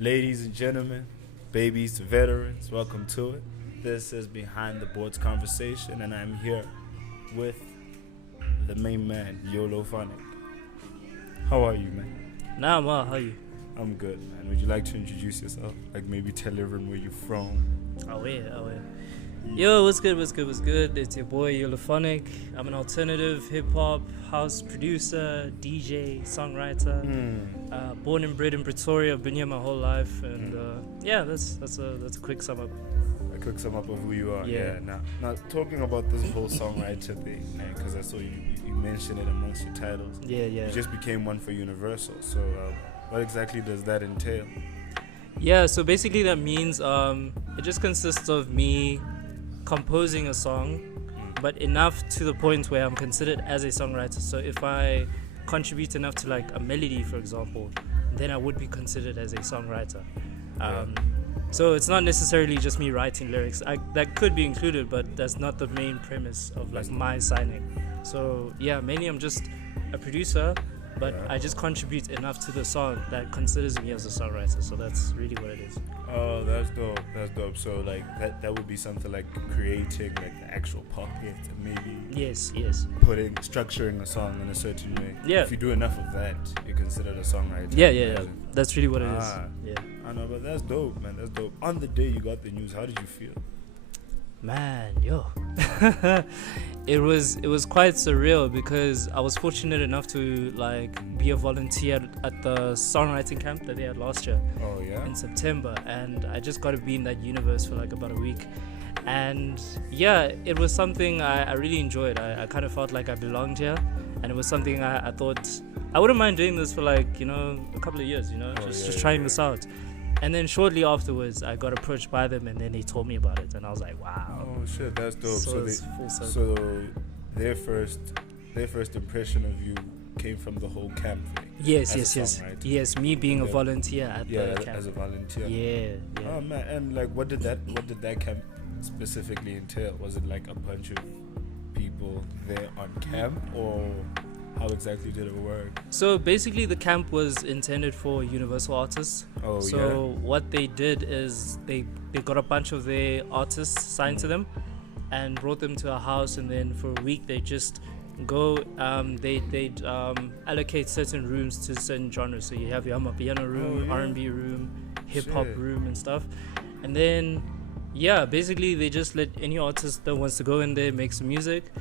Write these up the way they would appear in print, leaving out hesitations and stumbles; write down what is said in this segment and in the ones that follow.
Ladies and gentlemen, babies to veterans, welcome to it. This is Behind the Boards Conversation, and I'm here with the main man, Yolophonik. How are you, man? Nah, I'm well. How are you? I'm good, man. Would you like to introduce yourself? Like maybe tell everyone where you're from? Oh, yeah. Yo, what's good? It's your boy, Yolophonik. I'm an alternative hip-hop house producer, DJ, songwriter. Born and bred in Pretoria. I've been here my whole life. And that's a quick sum up. A quick sum up of who you are. Yeah. Now talking about this whole songwriter thing, man, because I saw you mention it amongst your titles. Yeah. You just became one for Universal. So what exactly does that entail? Yeah, so basically that means it just consists of me composing a song, but enough to the point where I'm considered as a songwriter. So if I contribute enough to like a melody, for example, then I would be considered as a songwriter. So it's not necessarily just me writing lyrics. That could be included, but that's not the main premise of like my signing. So yeah, mainly I'm just a producer, but I just contribute enough to the song that considers me as a songwriter. So that's really what it is. Oh, that's dope. So like that would be something like creating like the actual pocket and maybe Yes. structuring a song in a certain way. Yeah. If you do enough of that, you're considered a songwriter. Yeah. That's really what it is. Yeah. I know, but that's dope, man. That's dope. On the day you got the news, how did you feel? Man, yo. It was quite surreal because I was fortunate enough to like be a volunteer at the Songwriting Camp that they had last year. Oh yeah. In September, and I just got to be in that universe for like about a week. And yeah, it was something I really enjoyed. I kind of felt like I belonged here, and it was something I thought I wouldn't mind doing this for like, a couple of years, just trying this out. And then shortly afterwards, I got approached by them, and then they told me about it, and I was like, "Wow!" Oh shit, that's dope. So their first impression of you came from the whole camp thing. Yes. Me being a volunteer at the camp. As a volunteer. Yeah. Oh man, and like, what did that camp specifically entail? Was it like a bunch of people there on camp, or how exactly did it work? So basically the camp was intended for universal artists. What they did is they got a bunch of their artists signed to them and brought them to a house, and then for a week they just go they'd allocate certain rooms to certain genres. So you have your piano room, R&B room, hip-hop room and stuff. And then basically they just let any artist that wants to go in there make some music.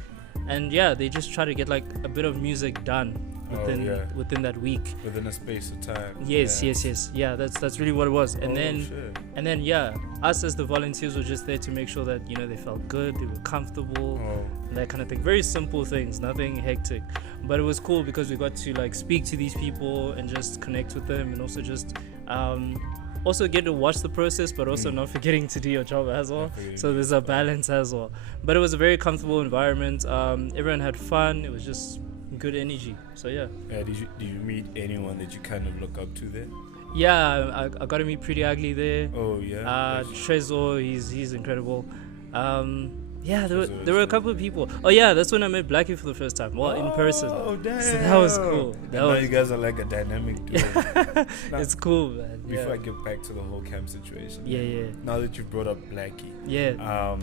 And they just try to get like a bit of music done within that week. Within a space of time. Yes. Yeah, that's really what it was. And then us as the volunteers were just there to make sure that they felt good, they were comfortable, that kind of thing. Very simple things, nothing hectic. But it was cool because we got to like speak to these people and just connect with them, and also just also get to watch the process, but also not forgetting to do your job as well. So there's a balance as well. But it was a very comfortable environment. Everyone had fun. It was just good energy. So yeah. Did you meet anyone that you kind of look up to there? Yeah, I got to meet Pretty Ugly there. Oh yeah. Trezor, he's incredible. There were a couple of people. Oh yeah, that's when I met Blxckie for the first time. Well, in person. Oh damn. So that was cool. Now you guys are like a dynamic duo. It's cool, man. Before I get back to the whole camp situation. Yeah. Now that you've brought up Blxckie. Yeah.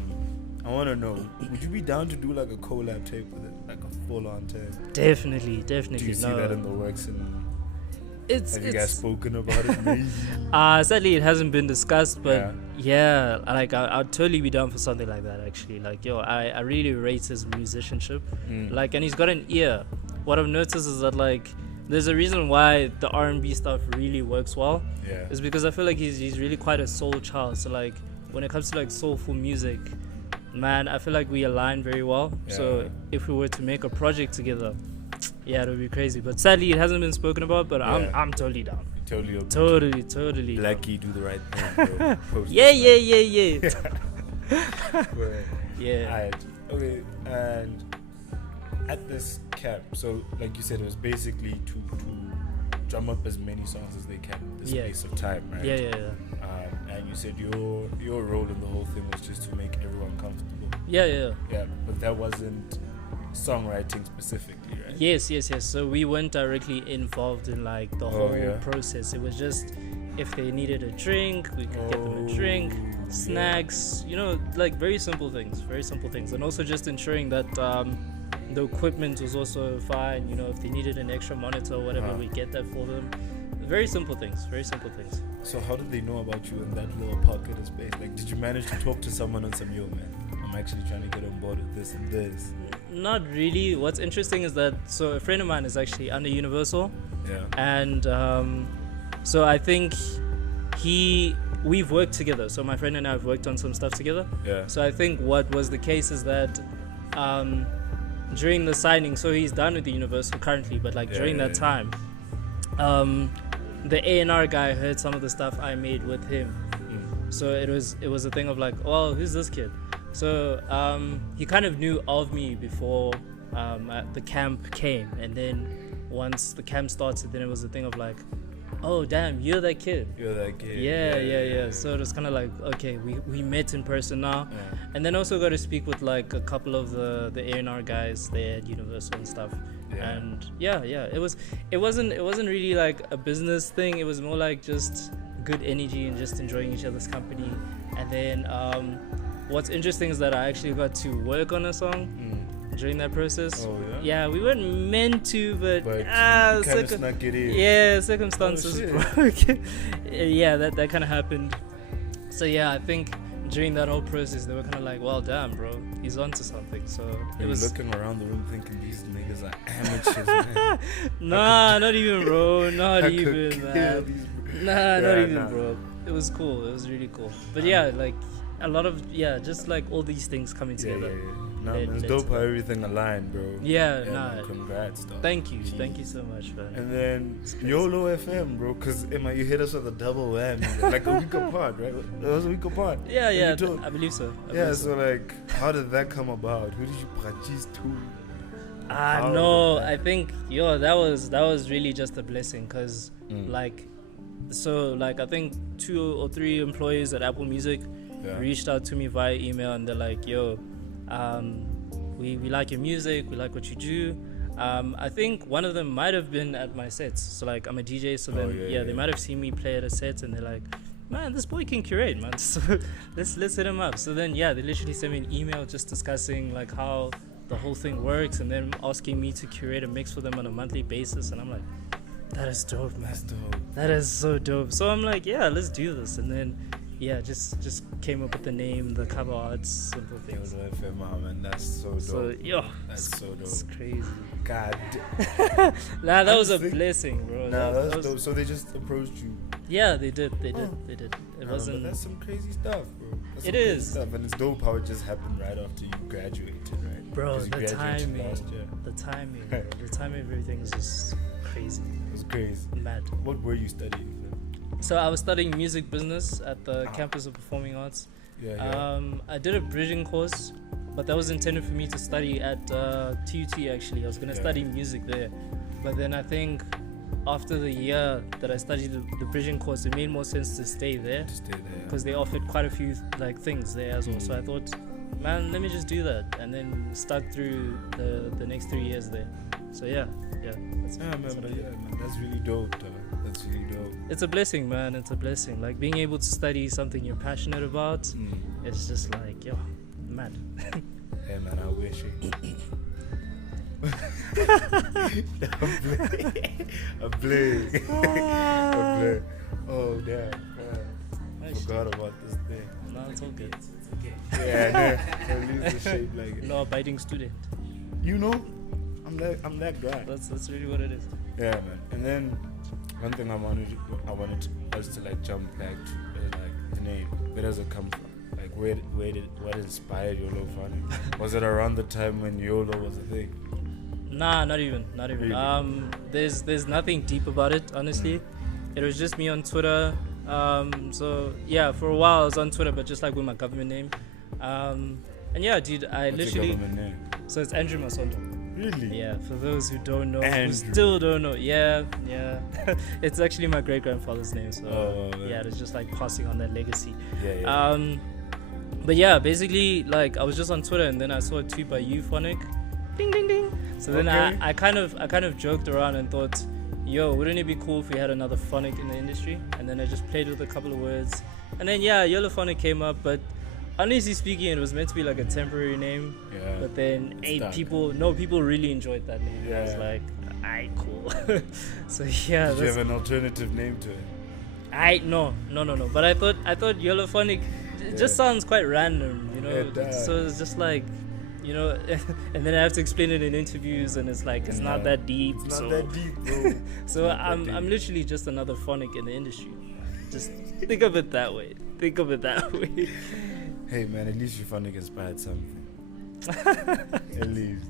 I want to know, would you be down to do like a collab tape with it, like a full-on tape? Definitely. Do you see that in the works? Have you guys spoken about it? Maybe? Sadly, it hasn't been discussed, but like I'd totally be down for something like that. Actually, like I really rate his musicianship, like, and he's got an ear. What I've noticed is that like there's a reason why the R&B stuff really works well. Yeah, it's because I feel like he's really quite a soul child. So like when it comes to like soulful music, man, I feel like we align very well. Yeah. So if we were to make a project together, it would be crazy. But sadly, it hasn't been spoken about. But I'm totally down. Totally. Blxckie, do the right thing. Bro. Yeah. Yeah. Alright. Okay. And at this camp, so like you said, it was basically to drum up as many songs as they can in the space of time, right? Yeah. And you said your role in the whole thing was just to make everyone comfortable. Yeah. But that wasn't songwriting specifically, right? Yes. So we weren't directly involved in like the whole process. It was just if they needed a drink, we could get them a drink, snacks, you know, like very simple things, and also just ensuring that the equipment was also fine. You know, if they needed an extra monitor or whatever, we get that for them. Very simple things. So how did they know about you in that little pocket of space? Like, did you manage to talk to someone on some, yo, man, I'm actually trying to get on board with this and this? Not really. What's interesting is that, so a friend of mine is actually under Universal. Yeah. And so I think we've worked together. So my friend and I have worked on some stuff together. Yeah. So I think what was the case is that during the signing, so he's done with the Universal currently, but like during that time, the A&R guy heard some of the stuff I made with him. So it was a thing of like, well, who's this kid? So he kind of knew of me before the camp came, and then once the camp started, then it was a thing of like, oh damn, you're that kid. Yeah. So it was kind of like, okay, we met in person now, and then also got to speak with like a couple of the A&R guys there at Universal and stuff. And it wasn't really like a business thing. It was more like just good energy and just enjoying each other's company. And then what's interesting is that I actually got to work on a song during that process. Oh yeah. Yeah, we weren't meant to, but kind of snuck it in. Yeah, circumstances broke. Yeah, that kind of happened. So yeah, I think during that whole process, they were kind of like, well, damn, bro, he's onto something. So it was looking around the room thinking these niggas are amateurs, man. Nah, not even, bro. Not even, man. Not even, bro. It was cool. It was really cool. But yeah, like a lot of just like all these things coming together. Nah, man, it's dope how everything aligned, bro. Man, congrats, dog. Thank you so much, man. And then YoloFM, bro, because you hit us with a double whammy, like a week apart, right? It was a week apart. Yeah, I believe so. So like, how did that come about? Who did you practice to? I think that was really just a blessing, cause like I think 2 or 3 employees at Apple Music reached out to me via email, and they're like, yo, we like your music, we like what you do. I think one of them might have been at my sets, so like I'm a DJ, so they might have seen me play at a set, and they're like, man, this boy can curate, man, so let's hit him up. So then they literally sent me an email just discussing like how the whole thing works, and then asking me to curate a mix for them on a monthly basis. And I'm like, that is dope, man. That's dope. That is so dope. So I'm like, yeah, let's do this. And then just came up with the name, the cover arts, simple things. YoloFM, man, that's so dope. So that's so dope. It's crazy. God. Nah, that was a blessing, bro. Nah, that's dope. So they just approached you. Yeah, they did. It wasn't. But that's some crazy stuff, bro. It is. Stuff, and it's dope how it just happened right after you graduated, right? Bro, the timing of everything is just crazy. It was crazy. Mad. What were you studying? So I was studying music business at the campus of performing arts. I did a bridging course, but that was intended for me to study at TUT. Actually, I was gonna study music there, but then I think after the year that I studied the bridging course, it made more sense to stay there because they offered quite a few like things there as well. So I thought, man, let me just do that, and then stuck through the next 3 years there. So that's really dope, though. That's really dope. It's a blessing, man. It's a blessing. Like being able to study something you're passionate about. It's just like, mad. Yeah, man, I wish it. I play. Oh, damn. I forgot about this thing. No, it's all good. Yeah, I lose the shape like it. Law-abiding student. You know, I'm that guy. That's really what it is. Yeah, man. And then one thing I wanted us to like jump back to like the name. Where does it come from? Like what inspired Yolophonik? Was it around the time when YOLO was a thing? Nah, not even. Really? There's nothing deep about it, honestly. It was just me on Twitter. So yeah, for a while I was on Twitter, but just like with my government name. And yeah, dude, What's your government name? So it's Andrew Masondo. Really? Yeah, for those who don't know, Andrew. who still don't know. Yeah. It's actually my great grandfather's name. So it's just like passing on that legacy. Yeah. But yeah, basically, like I was just on Twitter, and then I saw a tweet by Yolophonik. Ding ding ding. So then I kind of joked around and thought, yo, wouldn't it be cool if we had another phonic in the industry? And then I just played with a couple of words. And then, yeah, Yolophonik came up, but honestly speaking, it was meant to be like a temporary name. Yeah. But then, people really enjoyed that name. Yeah. I was like, aight, cool. So, yeah. Did you have an alternative name to it? No. But I thought Yolophonik just sounds quite random, you know. It does. So it's just like, you know, and then I have to explain it in interviews, and it's like it's not that deep. It's not that deep, bro. So I'm literally just another phonic in the industry. Just think of it that way. Hey man, at least your phonic inspired something. At least.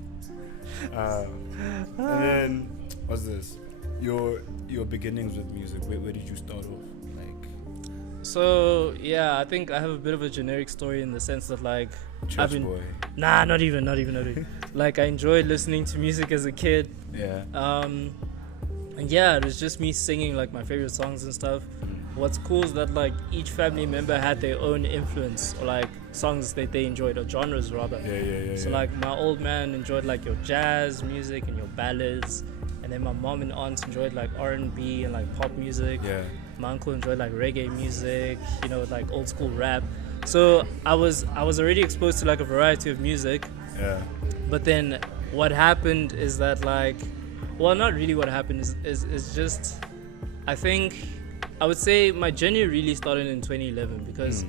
And then what's this? Your beginnings with music. Where did you start off? So yeah, I think I have a bit of a generic story in the sense that like Church boy. Nah, not even. Like I enjoyed listening to music as a kid. Yeah. And yeah, it was just me singing like my favorite songs and stuff. What's cool is that like each family member had their own influence or like songs that they enjoyed or genres rather. Yeah. So like my old man enjoyed like your jazz music and your ballads, and then my mom and aunt enjoyed like R&B and like pop music. Yeah. My uncle enjoyed like reggae music, you know, like old school rap. So I was already exposed to like a variety of music. Yeah. But then what happened is that like, well, not really what happened is just, I think, I would say my journey really started in 2011 because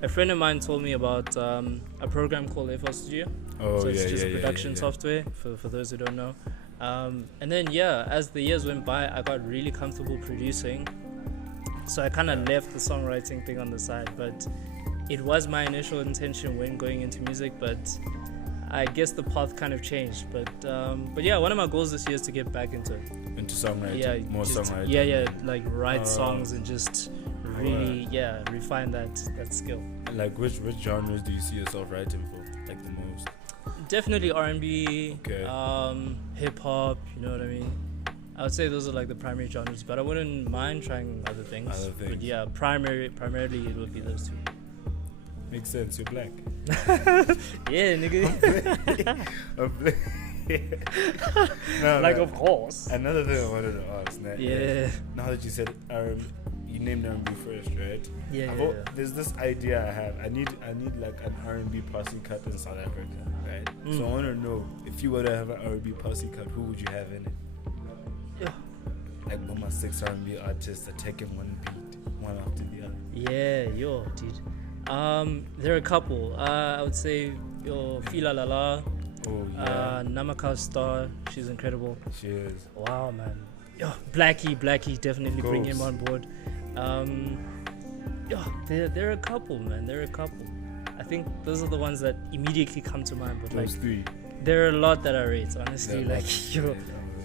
a friend of mine told me about a program called FL Studio. Oh, so it's yeah, just yeah, production software for those who don't know. And then yeah, as the years went by, I got really comfortable producing. So I kind of left the songwriting thing on the side, but it was my initial intention when going into music, but I guess the path kind of changed. But yeah, one of my goals this year is to get back into it. Into songwriting? Yeah, more songwriting? Yeah, like write songs and just really, refine that skill. Like which genres do you see yourself writing for, like the most? Definitely R&B, okay. hip hop, you know what I mean? I would say those are like the primary genres, but I wouldn't mind trying other things. But yeah, primarily it would be those two. Makes sense. You're black. Yeah, nigga. No, like no. of course. Another thing I wanted to ask. Now that you said you named R&B first, right? Yeah. There's this idea I have. I need like an R&B Posse Cut in South Africa, right? So I want to know, if you were to have an R&B Posse Cut, who would you have in it? Yeah. Like my 6 R&B artists are taking one beat, one after the other. Yeah, dude. There are a couple. I would say Fila Lala. Oh yeah. Namaka Star, she's incredible. She is. Wow, man. Blxckie, definitely bring him on board. There are a couple, man. I think those are the ones that immediately come to mind. But those like, 3. There are a lot that I rate, honestly.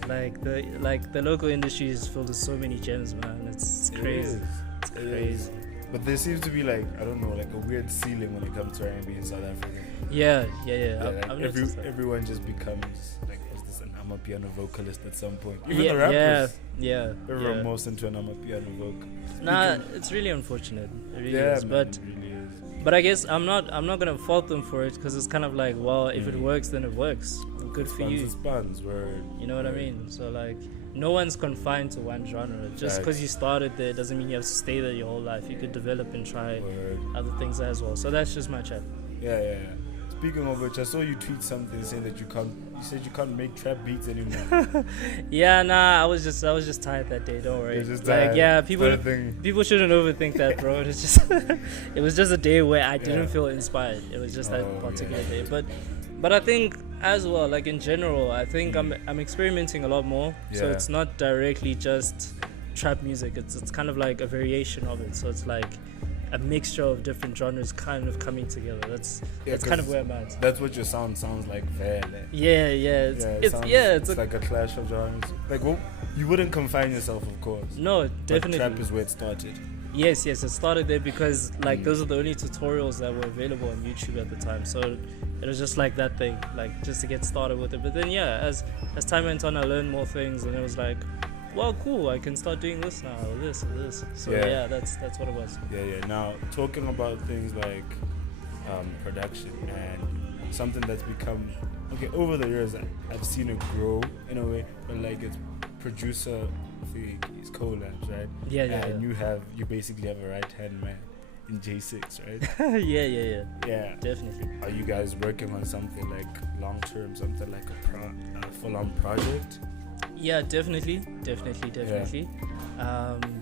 Like the local industry is filled with so many gems, man. It's crazy. It's crazy. But there seems to be like, I don't know, like a weird ceiling when it comes to R&B in South Africa. Yeah. Like everyone just becomes like, what's this, an amapiano vocalist at some point. Even the rappers. Yeah. Everyone morphs into an amapiano vocalist. Nah, it's really unfortunate. It really is. Man, it really is. But I guess I'm not gonna fault them for it, because it's kind of like, well, if it works, then it works. Good for you. Word. You know what I mean? So like, no one's confined to one genre. Just because you started there doesn't mean you have to stay there your whole life. You could develop and try other things as well. So that's just my chat. Yeah. Speaking of which, I saw you tweet something saying that you said you can't make trap beats anymore. Yeah, nah, I was just tired that day. Don't worry. Just like, tired. people shouldn't overthink that, bro. It's just it was just a day where I didn't feel inspired. It was just that particular day. But I think as well, like in general, I think I'm experimenting a lot more. Yeah. So it's not directly just trap music. It's kind of like a variation of it. So it's like a mixture of different genres kind of coming together. That's kind of where I'm at. That's what your sound sounds like there. Yeah. It's like a clash of genres. Like, well, you wouldn't confine yourself, of course. No, definitely. But trap is where it started. Yes, it started there because like those are the only tutorials that were available on YouTube at the time. So it was just like that thing, like just to get started with it. But then as time went on, I learned more things, and it was like, well, cool, I can start doing this now, or this. So that's what it was. Yeah. Now, talking about things like production and something that's become, okay, over the years, I've seen it grow in a way, but like it's producer of these collabs, right? Yeah, And you basically have a right hand man in J6, right? yeah. Yeah. Definitely. Are you guys working on something like long term, something like a full on project? Yeah, definitely.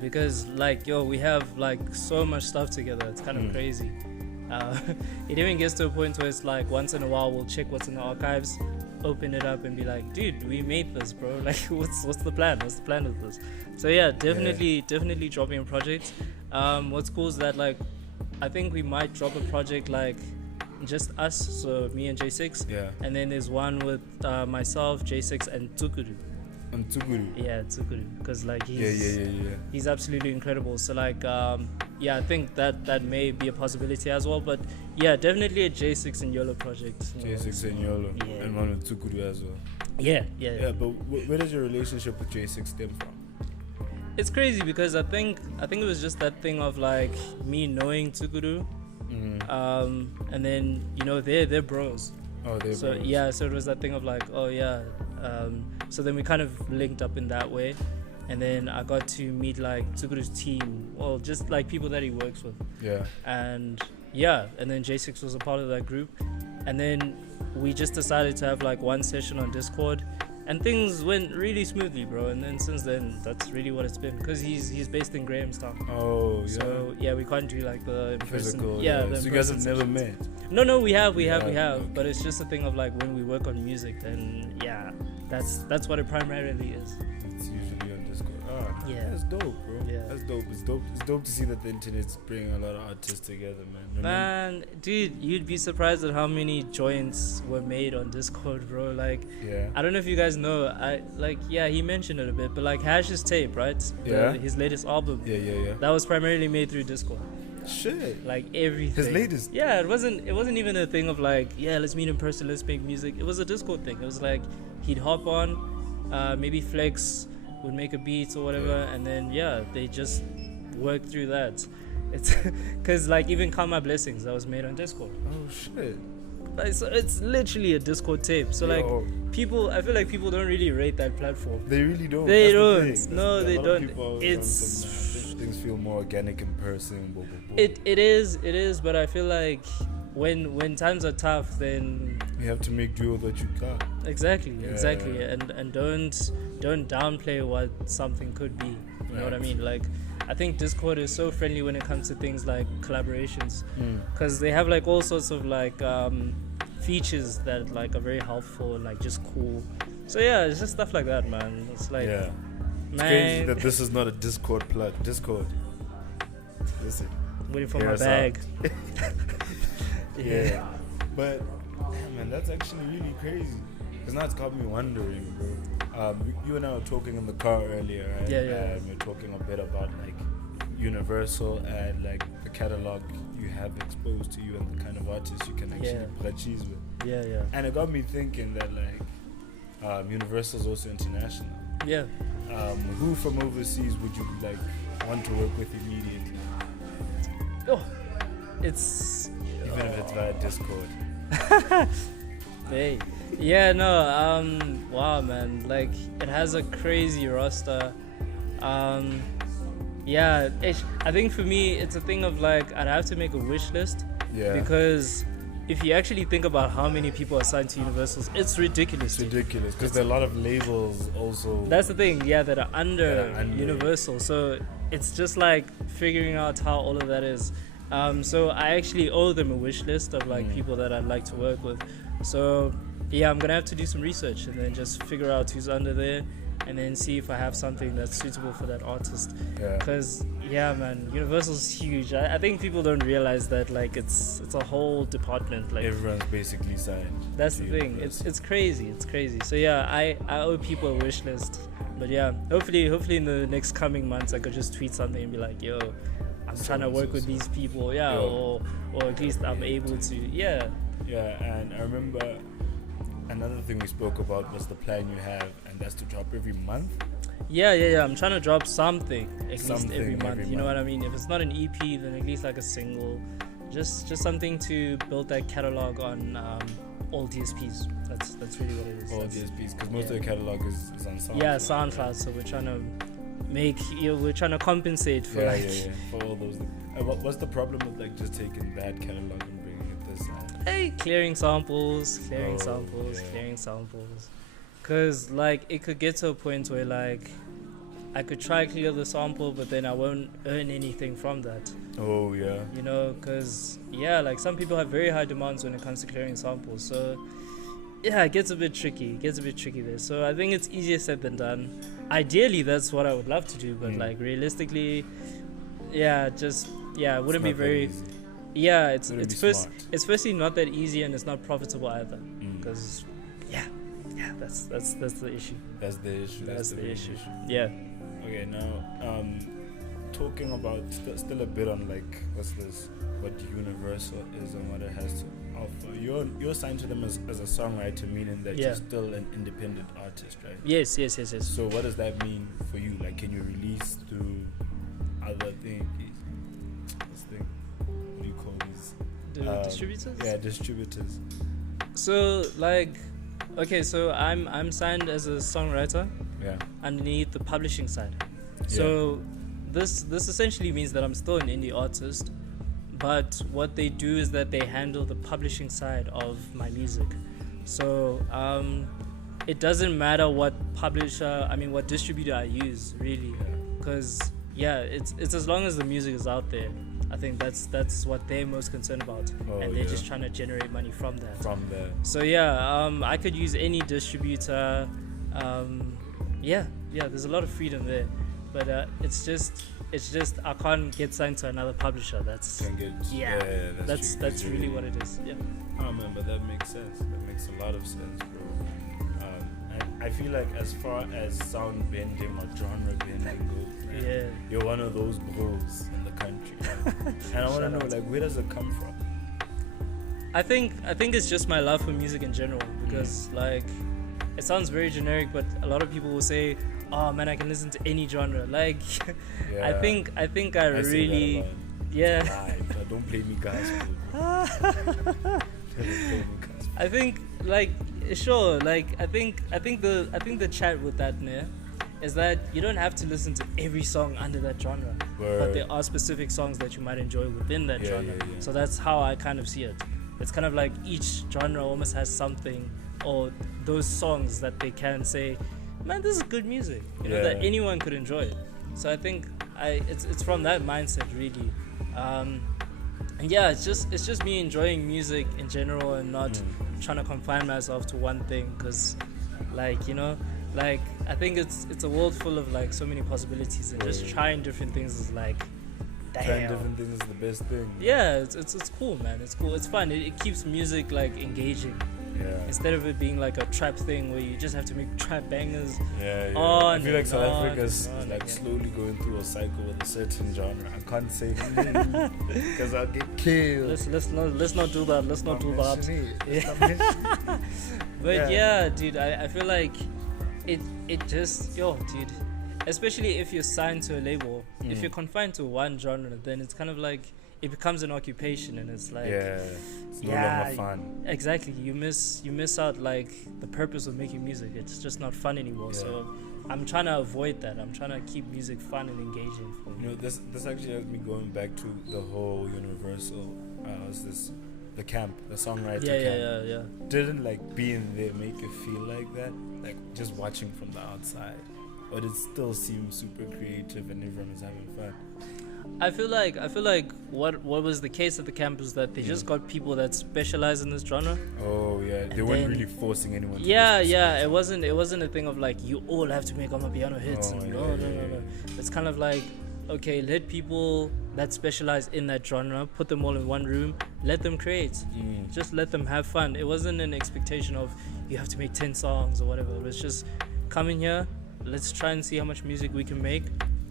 Because like we have like so much stuff together. It's kind of crazy. It even gets to a point where it's like once in a while we'll check what's in the archives, open it up and be like, dude, we made this, bro. Like, what's the plan? What's the plan with this? So yeah, definitely dropping a project. What's cool is that like I think we might drop a project like just us, so me and J6. Yeah. And then there's one with myself, J6, and Tsukuru. And Tsukuru. Yeah, Tsukuru, because like Yeah. he's absolutely incredible. So like I think that may be a possibility as well. But yeah, definitely a J6 and Yolo project. J6 and Yolo, Yeah. and one with Tsukuru as well. Yeah. But where does your relationship with J6 stem from? It's crazy because I think it was just that thing of like me knowing Tsukuru, and then they're bros. Oh, they're So bros. yeah, so it was that thing of like, so then we kind of linked up in that way, and then I got to meet like Tsukuru's team, well, just like people that he works with, Yeah. and then J6 was a part of that group, and then we just decided to have like one session on Discord, and things went really smoothly, bro. And then since then, that's really what it's been, because he's based in Grahamstown. Oh, yeah. So yeah, we can't do like the Physical. the So you guys have in-person never sessions. met? No, we have, Okay. but it's just a thing of like when we work on music, then yeah, that's what it primarily is. It's usually on Discord. Yeah. That's dope, bro. Yeah. That's dope. It's dope to see that the internet's bringing a lot of artists together, man. Man, dude, you'd be surprised at how many joints were made on Discord, bro. Like, Yeah. I don't know if you guys know, he mentioned it a bit, but like Hash's tape, right? His latest album. Yeah. That was primarily made through Discord. Shit. Like everything. His latest. Yeah, it wasn't even a thing of like, yeah, let's meet in person, let's make music. It was a Discord thing. It was like he'd hop on, maybe Flex would make a beat or whatever, and then they just work through that. It's because like even Count My Blessings, that was made on Discord. Oh shit. Like, so it's literally a Discord tape. So like I feel like people don't really rate that platform. They really don't. They That's the don't. thing. No, A they lot of don't. people always It's want some, things feel more organic in person. Blah, blah, blah. it is, but I feel like when times are tough, then You have to make do with what you got. exactly, and don't downplay what something could be. You know what I mean? Like, I think Discord is so friendly when it comes to things like collaborations, because they have like all sorts of like features that like are very helpful and like just cool. So yeah, it's just stuff like that, man. It's like, It's crazy man, that this is not a Discord plug. Discord. Listen. waiting for Hear my us bag. Yeah. But man, that's actually really crazy. Because now it's got me wondering, bro. You and I were talking in the car earlier, right? Yeah. And we were talking a bit about like Universal and like the catalog you have exposed to you and the kind of artists you can actually play cheese with. Yeah. And it got me thinking that like Universal's also international. Yeah. Who from overseas would you like want to work with immediately? Oh, it's Even if it's via Discord. hey. Yeah, no, wow, man, like, it has a crazy roster. Yeah, I think for me, it's a thing of like, I'd have to make a wish list. Yeah. Because if you actually think about how many people are signed to Universals, it's ridiculous. It's ridiculous because there are a lot of labels also. That's the thing, that are under Universal. So it's just like figuring out how all of that is. So I actually owe them a wish list of like people that I'd like to work with. So yeah, I'm gonna have to do some research and then just figure out who's under there, and then see if I have something that's suitable for that artist. Yeah. Cause man, Universal's huge. I think people don't realize that like it's a whole department. Like Everyone's basically signed. that's to the thing. Universal. It's crazy. So yeah, I owe people a wish list. But yeah, hopefully in the next coming months I could just tweet something and be like, yo, I'm trying to work with these people, or at least I'm able to, Yeah, and I remember another thing we spoke about was the plan you have, and that's to drop every month. Yeah. I'm trying to drop something at least every month. You know month. what I mean? If it's not an EP, then at least like a single, just something to build that catalog on all DSPs. That's really what it is. All DSPs, because most of the catalog is on SoundCloud. Yeah, SoundCloud. So we're trying to we're trying to compensate for for all those. What's the problem with like just taking that catalog and bringing it this side? Hey, clearing samples. Yeah. Cause like it could get to a point where like I could try clear the sample, but then I won't earn anything from that. Oh yeah. You know, cause like some people have very high demands when it comes to clearing samples. So yeah, it gets a bit tricky. There. So I think it's easier said than done. Ideally, that's what I would love to do, but like realistically, it wouldn't be very. Yeah, it's firstly not that easy, and it's not profitable either. Because that's the issue. That's the issue. Yeah. Okay, now talking about still a bit on like what Universal is and what it has to offer. You're signed to them as a songwriter, meaning that you're still an independent artist, right? Yes. So what does that mean for you? Like, can you release through other things? What do you call these? Distributors? Yeah, distributors. So like, okay, so I'm signed as a songwriter. Yeah. Underneath the publishing side. So this essentially means that I'm still an indie artist, but what they do is that they handle the publishing side of my music. So it doesn't matter what distributor I use, really, because it's as long as the music is out there. I think that's what they're most concerned about, and they're just trying to generate money from that. So I could use any distributor. There's a lot of freedom there, but it's just I can't get signed to another publisher. That's really what it is. Yeah. Oh man, but that makes sense. That makes a lot of sense, bro. I feel like as far as sound bending or genre bending goes, you're one of those bros in the country. And I want to know, like, where does it come from? I think it's just my love for music in general, because like it sounds very generic, but a lot of people will say, "Oh man, I can listen to any genre." Like, I think I really, don't play me gospel. I think like sure, like I think the chat with that is that you don't have to listen to every song under that genre, but there are specific songs that you might enjoy within that genre. So that's how I kind of see it. It's kind of like each genre almost has something, or those songs that they can say, man, this is good music, that anyone could enjoy it. So I think it's from that mindset really, and it's just me enjoying music in general and not trying to confine myself to one thing, because I think it's a world full of like so many possibilities, and just trying different things is like, damn. Trying different things is the best thing. Yeah, it's cool, man. It's cool. It's fun. It keeps music like engaging. Yeah. Instead of it being like a trap thing where you just have to make trap bangers. I feel like South Africa's like slowly going through a cycle with a certain genre. I can't say the name because I'll get killed. Let's not do that. Let's not do that. But dude, I feel like it just dude. Especially if you're signed to a label, if you're confined to one genre, then it's kind of like it becomes an occupation, and it's like it's no longer fun. Exactly, you miss out like the purpose of making music. It's just not fun anymore. So I'm trying to avoid that. I'm trying to keep music fun and engaging for me. This actually has me going back to the whole Universal. The camp, the songwriting camp. Yeah. Didn't like being there make you feel like that? Like just watching from the outside. But it still seems super creative and everyone is having fun. I feel like what was the case at the camp was that they just got people that specialize in this genre. Oh yeah, they weren't really forcing anyone. It wasn't a thing of like you all have to make Amapiano hits. No. It's kind of like, okay, let people that specialize in that genre, put them all in one room, let them create. Just let them have fun. It wasn't an expectation of you have to make 10 songs or whatever. It was just come in here. Let's try and see how much music we can make,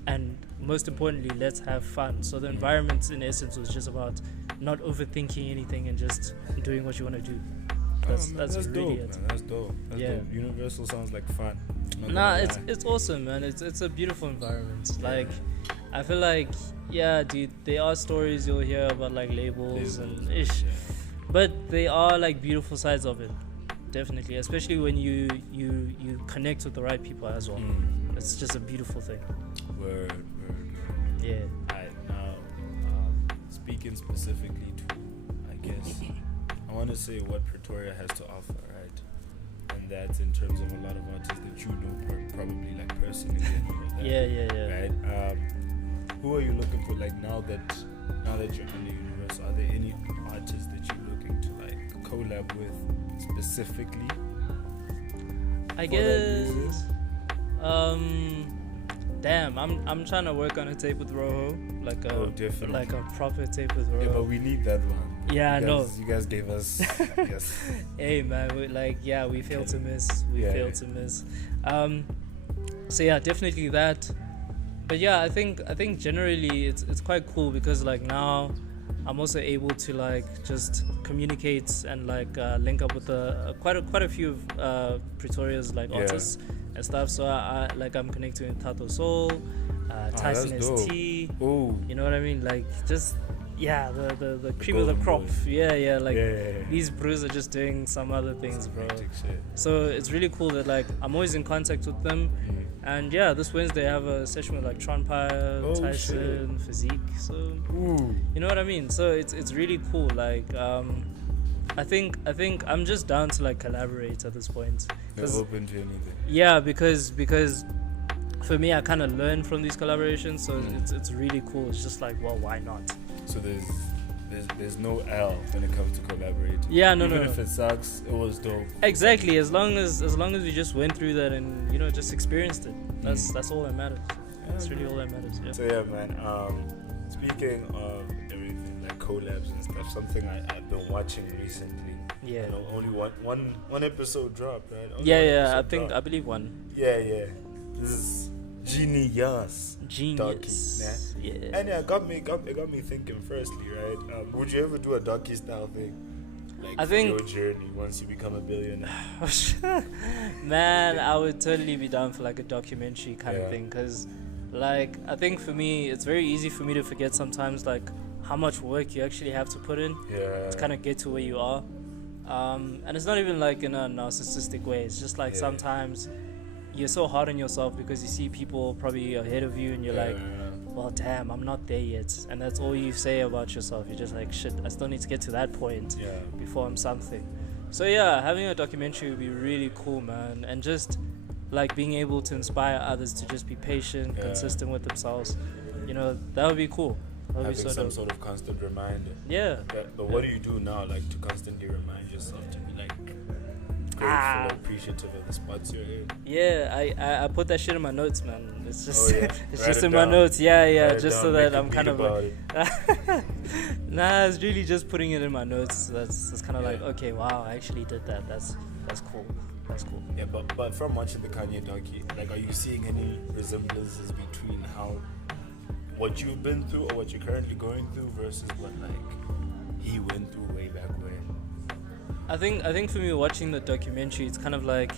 and most importantly, let's have fun. So the environment, in essence, was just about not overthinking anything and just doing what you want to do. That's really dope, it. Man. That's dope. Universal sounds like fun. It's awesome, man. It's a beautiful environment. Like, I feel like, dude, there are stories you'll hear about like labels and ish. but they are like beautiful sides of it, definitely, especially when you connect with the right people as well. It's just a beautiful thing. Word. Yeah. Alright, now speaking specifically to, I guess, I want to say what Pretoria has to offer, right? And that's in terms of a lot of artists that you know probably like personally. And all of that, Yeah. Right. Who are you looking for? Like now that you're on the universe, are there any artists that you're looking to like collab with specifically? I guess. Damn, I'm trying to work on a tape with Roho, like a proper tape with Roho. Yeah, but we need that one. Yeah, I know. You guys gave us. Yes. Hey man, we failed to miss. We failed to miss. So yeah, definitely that. But yeah, I think generally it's quite cool because like now I'm also able to like just communicate and like link up with quite a few of Pretoria's like artists and stuff. So I'm connecting with Tato Soul, Tyson ST. Oh, you know what I mean? Like just the cream of the crop. These brews are just doing some other things, bro. So it's really cool that like I'm always in contact with them. And this Wednesday I have a session with like Tronpire, Tyson, Physique. So you know what I mean? So it's really cool. Like I think I'm just down to like collaborate at this point. You're open to anything. Yeah, because for me I kind of learn from these collaborations. So it's really cool. It's just like, well, why not? So there's no L when it comes to collaborating. Yeah, no. Even if it sucks, it was dope. Exactly. As long as we just went through that and just experienced it. That's all that matters. That's really all that matters. Yeah. So yeah, man. Speaking of everything like collabs and stuff, something I've been watching recently. Yeah. Only one episode dropped, right? I believe one. Yeah. This is Genius. Docu, yeah. And it got me thinking. Firstly, right? Would you ever do a docu style thing? Like I think your journey once you become a billionaire. Man, I would totally be down for like a documentary kind of thing, because like I think for me it's very easy for me to forget sometimes like how much work you actually have to put in to kind of get to where you are. And it's not even like in a narcissistic way. It's just like sometimes you're so hard on yourself because you see people probably ahead of you and you're like, well, damn, I'm not there yet. And that's all you say about yourself. You're just like, shit, I still need to get to that point before I'm something. So yeah, having a documentary would be really cool, man. And just like being able to inspire others to just be patient, consistent with themselves. That would be cool. That would Having be some sort of constant reminder. Yeah. But what do you do now, like to constantly remind yourself to be like grateful, appreciative of the spots you're in? Yeah, I put that shit in my notes, man. It's just it's just in down. my notes. Yeah, just so that Make I'm kind of like nah, it's really just putting it in my notes. That's kind of like, okay, wow, I actually did that. That's cool. That's cool. Yeah, but from watching the Kanye docu, like, are you seeing any resemblances between what you've been through or what you're currently going through versus what like he went through way back when? I think for me, watching the documentary, it's kind of like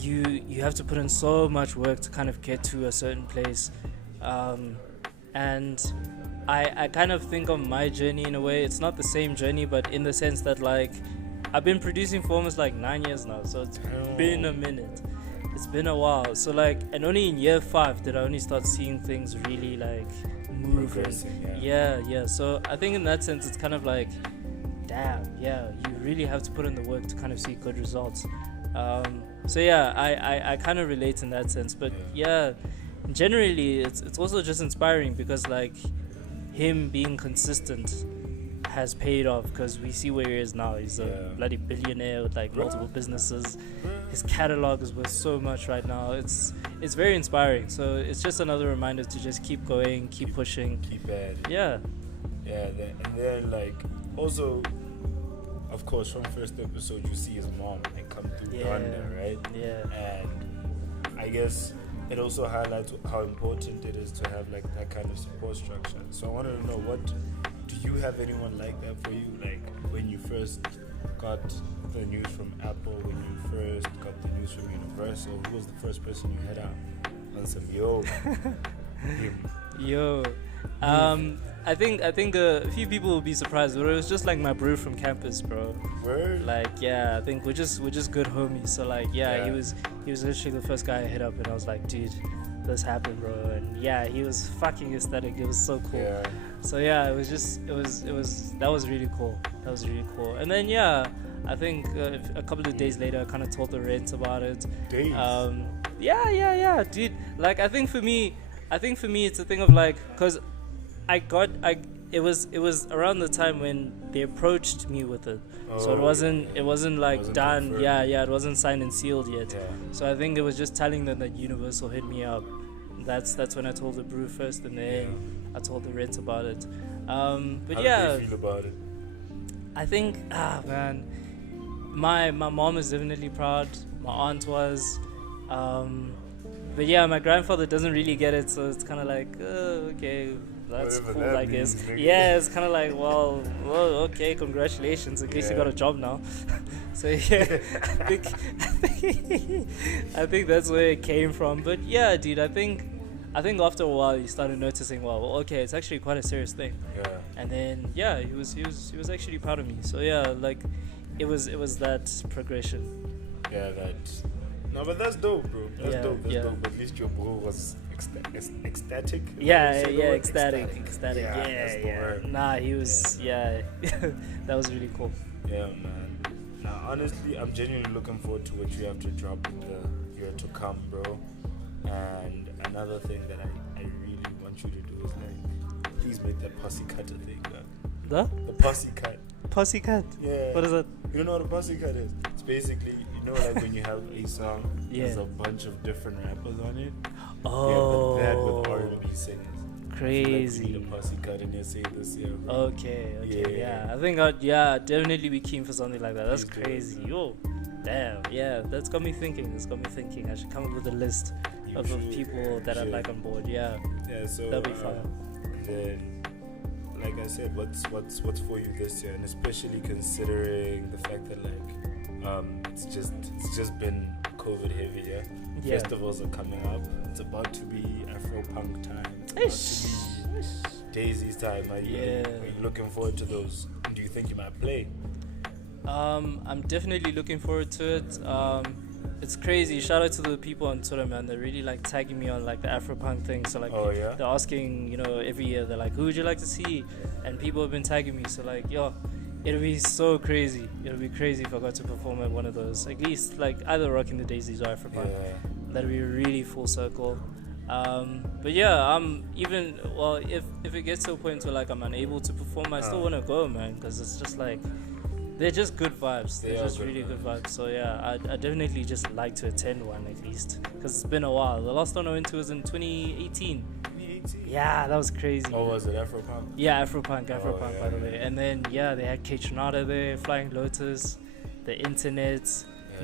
you have to put in so much work to kind of get to a certain place, and I kind of think of my journey in a way. It's not the same journey, but in the sense that like I've been producing for almost like 9 years now, so it's been a minute. It's been a while. So like, and only in year 5 did I only start seeing things really like move. Yeah. So I think in that sense, it's kind of like, damn, you really have to put in the work to kind of see good results. So yeah, I kind of relate in that sense. But yeah, generally it's also just inspiring because like him being consistent has paid off, because we see where he is now. He's a bloody billionaire with like multiple businesses. His catalog is worth so much right now. It's very inspiring. So it's just another reminder to just keep going, keep pushing, keep at it. Yeah. And then like also, of course, from first episode you see his mom like come through Ghana, right? Yeah. And I guess it also highlights how important it is to have like that kind of support structure. So I wanted to know, do you have anyone like that for you? Like when you first got the news from Apple, when you first got the news from Universal, who was the first person you had out on some him? I think a few people will be surprised, but it was just like my bro from campus, bro. Word? Like, yeah, I think we're just good homies. So like, yeah, he was literally the first guy I hit up, and I was like, dude, this happened, bro. And yeah, he was fucking ecstatic. It was so cool. Yeah. So yeah, it was that was really cool. That was really cool. And then yeah, I think a couple of days later, I kind of told the Reds about it. Days. Yeah, dude. Like, I think for me, it's a thing of like, cause it was around the time when they approached me with it. So it wasn't like done. Confirmed. Yeah, it wasn't signed and sealed yet. Yeah. So I think it was just telling them that Universal hit me up. That's when I told the Brew first, and then I told the Reds about it. But How yeah, did they feel about it? I think man, my mom is definitely proud. My aunt was. But yeah, my grandfather doesn't really get it, so it's kind of like, okay, that's Whatever cool, that I guess. means, nigga. Yeah, it's kind of like, well, okay, congratulations, in case you got a job now. So yeah, I think that's where it came from. But yeah, dude, I think after a while you started noticing, well, okay, it's actually quite a serious thing. Yeah. And then yeah, he was actually proud of me. So yeah, like it was that progression. Yeah, no, but that's dope, bro. That's dope. At least your bro was ecstatic. Yeah, Is that the yeah, word? ecstatic. Yeah, that's the word. Nah, he was, yeah. That was really cool. Yeah, man. Now, honestly, I'm genuinely looking forward to what you have to drop in the year to come, bro. And another thing that I really want you to do is like, please make that posse cut a thing, man. The posse cut. Posse Cut? Yeah. What is that? You know what a posse cut is? It's basically, like when you have a song, there's a bunch of different rappers on it. Oh. Yeah, but that with R&B singers. Crazy. Like, you need a posse cut and you're saying this here, bro. Okay, yeah. I think I'd definitely be keen for something like that. That's Please do crazy. Yo, damn, yeah, that's got me thinking. I should come up with a list of people that I'd like on board. Yeah, so that'll be fun. Then, like I said, what's for you this year, and especially considering the fact that like it's just been COVID heavy, yeah. Festivals are coming up. It's about to be Afro Punk time. It's about to be Daisy's time. Are you looking forward to those? Do you think you might play? I'm definitely looking forward to it. It's crazy. Shout out to the people on Twitter, man. They're really like tagging me on like the Afro Punk thing. So like they're asking, every year they're like, who would you like to see? And people have been tagging me. So like, yo, it'll be so crazy. It'll be crazy if I got to perform at one of those. At least like either Rocking the Daisies or Afro Punk. That'll be really full circle. But yeah, I'm even if it gets to a point where like I'm unable to perform, I still want to go, man, because it's just like they're just good vibes. They're just really good vibes. So yeah, I definitely just like to attend one at least, because it's been a while. The last one I went to was in 2018. Yeah, that was crazy. Oh, was it Afro Punk? Yeah, Afro Punk, by the way. And then they had K Tronada there, Flying Lotus, the Internet,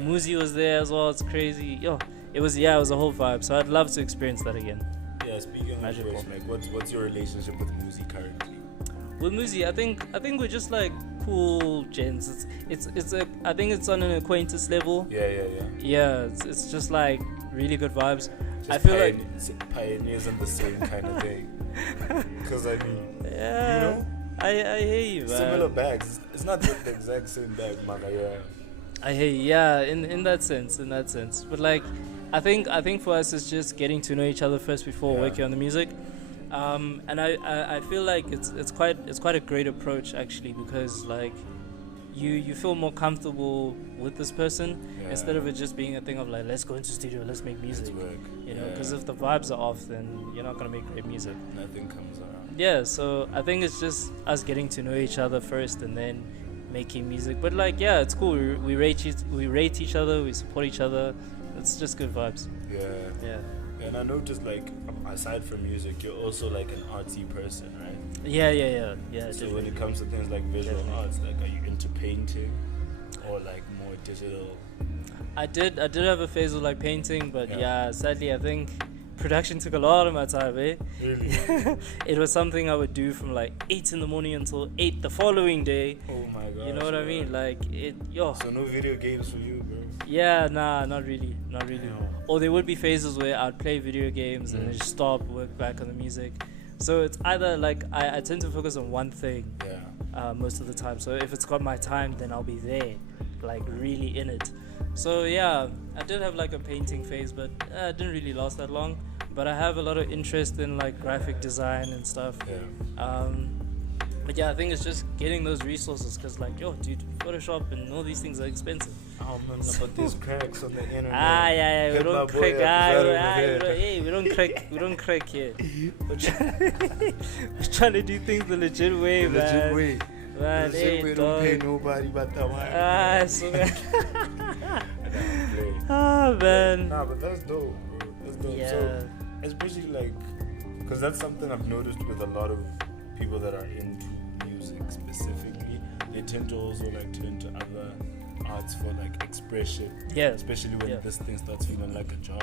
Muzi was there as well. It's crazy. Yo, it was a whole vibe. So I'd love to experience that again. Yeah, speaking of which, like, what's your relationship with Muzi currently? With Muzi, I think we're just like cool gents. I think it's on an acquaintance level. Yeah, it's just like really good vibes. Just I feel like pioneers in the same kind of thing. Because I mean, I hear you, man. Similar bags. It's not the exact same bag, Maka. Yeah. I hear you. Yeah, in that sense. But like, I think for us it's just getting to know each other first before working on the music. And I feel like it's quite a great approach actually, because like you feel more comfortable with this person instead of it just being a thing of like, let's go into the studio, let's make music. Because if the vibes are off, then you're not gonna make great music. Nothing comes around. Yeah, so I think it's just us getting to know each other first and then making music. But like, yeah, it's cool. We rate each other, we support each other. It's just good vibes. Yeah. And I noticed, like, aside from music, you're also like an artsy person, right? Yeah. So definitely. when it comes to things like visual arts, like, are you into painting or like more digital? I did have a phase of like painting, but sadly I think production took a lot of my time, eh? Really? It was something I would do from like 8 in the morning until 8 the following day. Oh my god. You know what I mean? Like So no video games for you, bro? Yeah, nah, not really. No. Or there would be phases where I'd play video games and then just stop, work back on the music. So it's either like I tend to focus on one thing Yeah. most of the time. So if it's got my time, then I'll be there, like really in it. So yeah, I did have like a painting phase, but it didn't really last that long. But I have a lot of interest in like graphic design and stuff. Yeah. But yeah, I think it's just getting those resources, because like, yo, dude, Photoshop and all these things are expensive. Oh man, about these cracks on the internet. Yeah, we Hit my don't boy crack. up, right over here. We don't crack here. We're trying to do things the legit way, The man. legit way. Man, The hey, legit way, don't pay dog. nobody but that one. So I gotta play. man. Nah, but that's dope, bro. That's dope. Yeah. So, especially like, because that's something I've noticed with a lot of people that are into music specifically. They tend to also like turn to other arts for like expression. Yeah. Especially when Yeah. this thing starts feeling like a job.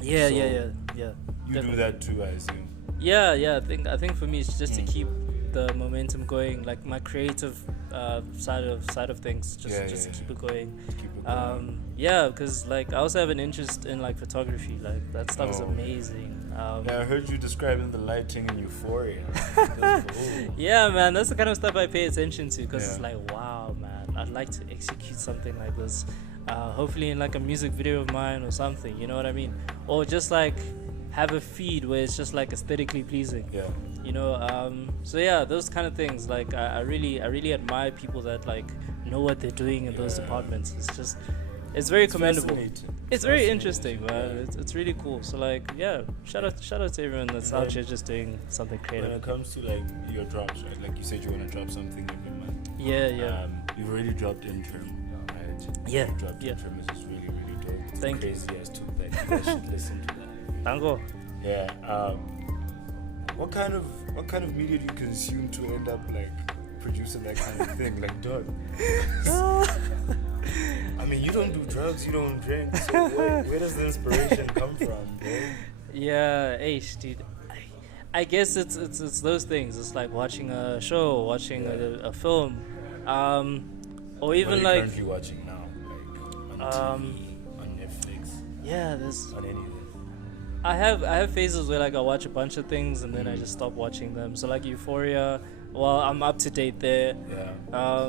Yeah. So, You You do that too, I assume. Yeah. I think for me it's just to keep the momentum going, like my creative side of things, just to keep it going. Keep it going. Yeah, because like I also have an interest in like photography. Like that stuff is Oh. amazing. Yeah, I heard you describing the lighting in Euphoria. That's cool. Yeah, man, that's the kind of stuff I pay attention to, because it's Yeah. like, wow, man, I'd like to execute something like this. Hopefully in like a music video of mine or something, you know what I mean? Or just like have a feed where it's just like aesthetically pleasing. Yeah. You know, so yeah, those kind of things. Like I really admire people that like know what they're doing in those Yeah. departments. It's very commendable. Fascinating. It's very Fascinating, interesting, man. yeah. It's really cool. So like, yeah, shout out to everyone that's And out then here just doing something When creative. it comes to like your drops, right? Like you said, you want to drop something every month. Yeah. You've already dropped intern, right? Yeah, You dropped yeah. intern, which is really, really dope. It's Thank you. crazy as to that. You guys should listen to that. Tango. Yeah. What kind of media do you consume to end up like producing that kind of thing? Like, dog. I mean, you don't do drugs, you don't drink. So where does the inspiration come from, bro? Yeah, dude. I guess it's those things. It's like watching a show, watching a film, or What even are you like currently watching now, like on TV, on Netflix, yeah, there's. on anything. I have phases where like I watch a bunch of things and then I just stop watching them. So like Euphoria, well, I'm up to date there. Yeah.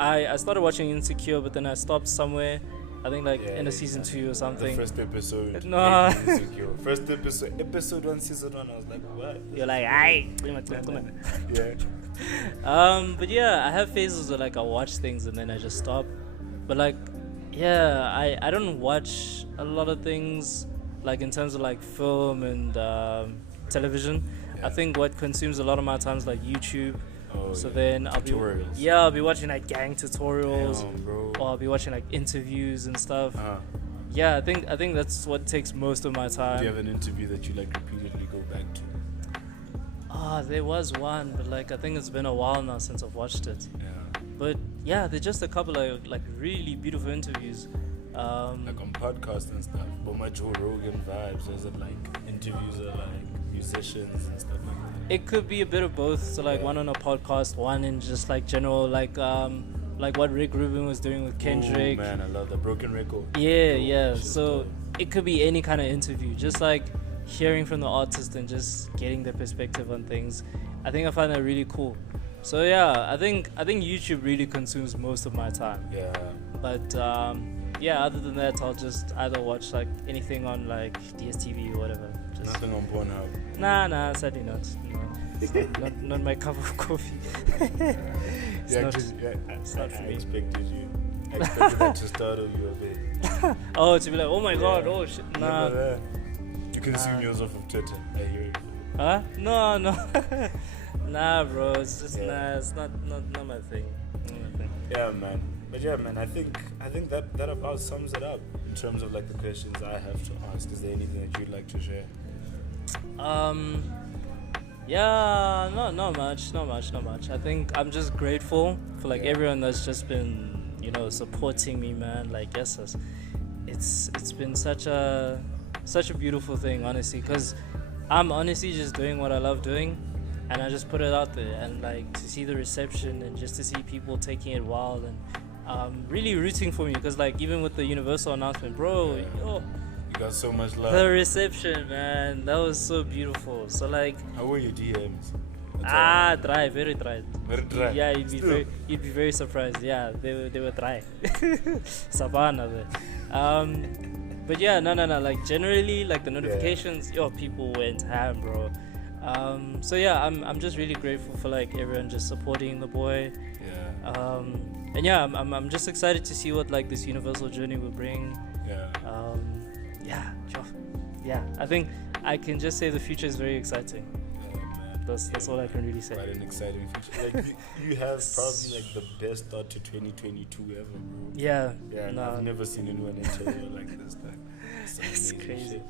I started watching Insecure, but then I stopped somewhere. I think like Yeah, in a season 2 or something. The first episode. No. made me insecure. First episode 1, season 1. I was like, what? You're like, aye. Yeah. But yeah, I have phases where like I watch things and then I just stop. But like, yeah, I don't watch a lot of things like in terms of like film and television. Yeah. I think what consumes a lot of my time is like YouTube. Oh, So yeah. then Tutorials. I'll be watching like gang tutorials, Damn, bro. or I'll be watching like interviews and stuff. Uh-huh. Yeah, I think that's what takes most of my time. Do you have an interview that you like repeatedly go back to? There was one, but like I think it's been a while now since I've watched it. Yeah. But yeah, there's just a couple of like really beautiful interviews. Like on podcasts and stuff. But my Joe Rogan vibes, is it like interviews of like musicians and stuff like that? It could be a bit of both. So like Yeah. one on a podcast, one in just like general like what Rick Rubin was doing with Kendrick. Oh man, I love that broken record. Yeah, Dope. yeah. Shit's So dope. it could be any kind of interview, just like hearing from the artist and just getting their perspective on things. I think I find that really cool. So yeah, I think YouTube really consumes most of my time. Yeah. But yeah, other than that, I'll just either watch like anything on like DSTV or whatever. Just Nothing on Pornhub. nah, sadly not. No. It's not my cup of coffee. It's Yeah, not- 'cause, it's not for I me. expected that to startle you a bit. Oh, to be like, oh my god, Yeah. oh shit, nah. Never that. You consume yours off of Twitter. I hear it. Huh? No. Nah, bro. It's just Yeah. It's not my thing. Not my thing. Yeah, man. But yeah, man. I think that about sums it up in terms of like the questions I have to ask. Is there anything that you'd like to share? Yeah, not much. I think I'm just grateful for like Yeah. everyone that's just been, supporting me, man. Like, yes, it's been such a beautiful thing, honestly, because I'm honestly just doing what I love doing, and I just put it out there, and like to see the reception and just to see people taking it wild and really rooting for me, because like even with the Universal announcement, bro, Yeah. yo, got so much love. The reception, man, that was so beautiful. So like, How were your DMs? dry, very dry. Very dry. Yeah, Still. you'd be very surprised. Yeah, they were dry. Savannah there. But yeah, no. Like generally, like the notifications, people went ham, bro. So yeah, I'm just really grateful for like everyone just supporting the boy. Yeah. And yeah, I'm just excited to see what like this universal journey will bring. Yeah. Yeah. I think I can just say the future is very exciting. Yeah, man. That's all I can really say. Quite an exciting future. Like you have probably like the best start to 2022 ever, bro. Yeah. Yeah. No. I've never seen anyone enter like this. Like, It's crazy. Shit.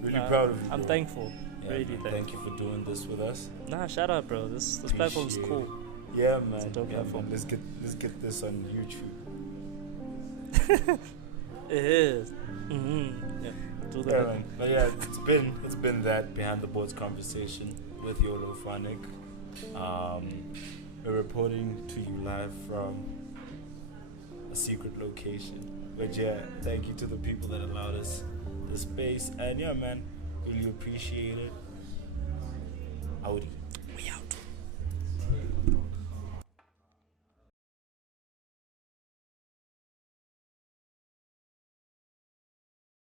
Really proud of you. I'm bro. thankful. Yeah, Really man, thankful. thank you for doing this with us. Nah, shout out, bro. This platform's Appreciate cool. Yeah, It's a man. dope Yeah, platform. man. Let's get this on YouTube. It is. Mm-hmm. Yeah. Do Yeah, that. man. But yeah, it's been that behind the boards conversation with Yolophonik. We're reporting to you live from a secret location. But yeah, thank you to the people that allowed us the space. And yeah, man, really appreciate it. Howdy. We out.